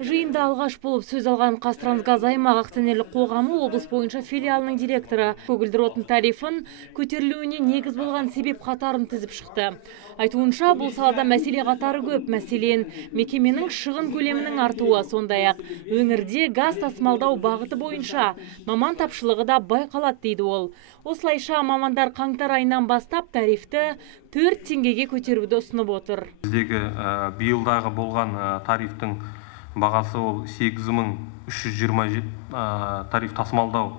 Жиында алғаш болып сөз алған Қазтрансгаз аймақ акционерлік қоғамы облыс бойынша филиалының директоры көгілдір отын тарифін көтерілуіне негіз болған себеп қатарын тізіп шықты. Айтуынша, бұл салада мәселе қатары көп. Мәселен, мекеменің шығын көлемінің артуы, сондай-ақ өңірде газ тасымалдау бағыты бойынша маман тапшылығы да байқалады дейді ол. Осылайша мамандар қаңтар айынан бастап тарифті 4 теңгеге көтеруді ұсынып отыр. Біздегі биылдағы болған тарифтің бағасы ол 8327 тариф тасымалдау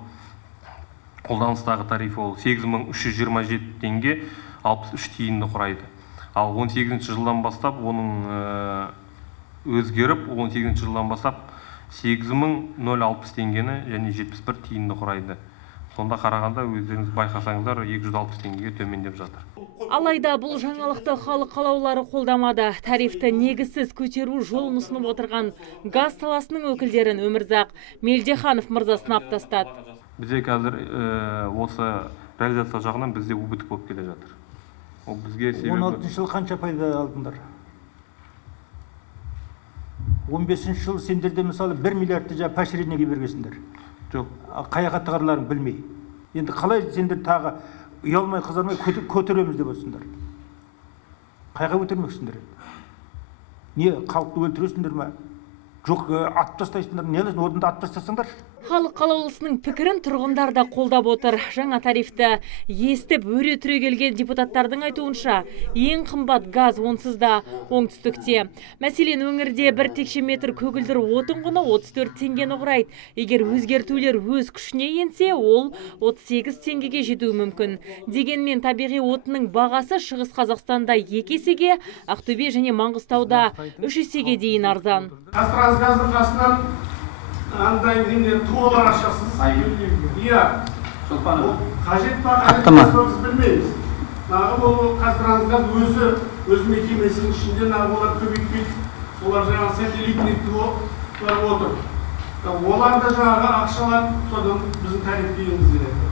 қолданыстағы тариф ол 8327 теңге 63 тиынды құрайды. Ал 18 жылдан бастап оның өзгеріп 18 жылдан бастап 8060 теңгені және 71 тиынды құрайды. Сонда қарағанда өздеріңіз байқасаңыздар 260 теңгеге төмендеп жатыр. Алайда бұл жаңалықты халық қалаулары қолдамады. Тарифті негізсіз көтеру жолын ұсынып отырған газ саласының өкілдерін Өмірзақ Мелдеханов мырза сынап тастады. Бізде қазір осы реализация жағынан бізде убыток болып келе жатыр. Ол бізге себебі 16 жыл қанша пайда алдыңдар? 15 жыл сендерде мысалы 1 миллиардты жаңа поощрениеге бергенсіңдер. Жоқ. Қаяққа тығарларын білмей. Енді қалай сендер тағы ұялмай қызармай көтереміз деп отырсыңдар? Қайға көтермексіңдер? Не, халықты өлтіресіңдер ме? Жоқ, атып тастайсыңдар. Не оларды орнында атып тастасаңдар? Халық қалаулысының пікірін тұрғындар да қолдап отыр. Жаңа тарифті естіп өре түрегелген депутаттардың айтуынша, ең қымбат газ онсыз да оңтүстікте. Мәселен, өңірде 1 текше метр көгілдір отын құны 34 теңгені құрайды. Егер өзгертулер өз күшіне енсе, ол 38 теңгеге жетуі мүмкін. Дегенмен табиғи отынның бағасы Шығыс Қазақстанда 2 есеге, Ақтөбе және Маңғыстауда 3 есеге дейін арзан. Қазтрансгаздың қасынан андай немдер туалар ашасыз. Иә. Қажет па, қажет па біз білмейміз. Бұл Қазтрансгаз өз мекемесінің ішінде олар көбейтпейді. Солар жаңағы сателлитный туалар отыр. Олар да жаңағы ақшалар содан біздің тарифке енгізіледі.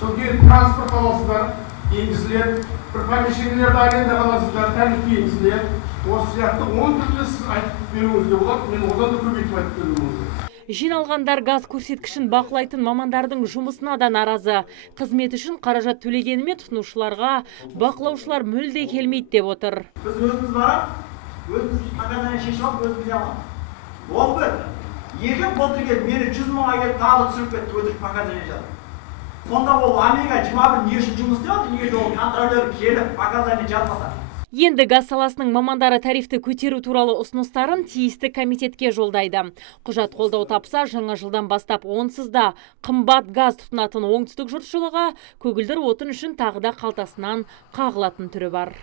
Содан кейін транспорт аласыздар, енгізіледі. Бір помещениелерді арендаға аласыздар, тарифке енгізіледі. Осы сияқты 10 түрлі сіз айтып беруіңізде болады, мен одан да көбейтіп айтып беруіңізде. Жиналғандар газ көрсеткішін бақылайтын мамандардың жұмысына да наразы. Қызмет үшін қаражат төлегенімен тұтынушыларға бақылаушылар мүлде келмейді деп отыр. Біз өзіміз барып, өзіміз қағаздан шешіп алып, өзіміз аламыз. Ол бір. Егер былтыр келіп, мені 100 мыңға келіп тағы түсіріп кетті, өтірік показания жазып. Сонда ол Омега 21 не үшін жұмыс істеп жатыр, егер ол контролер келіп показания жазбаса. Енді газ саласының мамандары тарифті көтеру туралы ұсыныстарын тиісті комитетке жолдайды. Құжат қолдау тапса, жаңа жылдан бастап онсыз да қымбат газ тұтынатын оңтүстік жұртшылығы көгілдір отын үшін тағы да қалтасынан қағылатын түрі бар.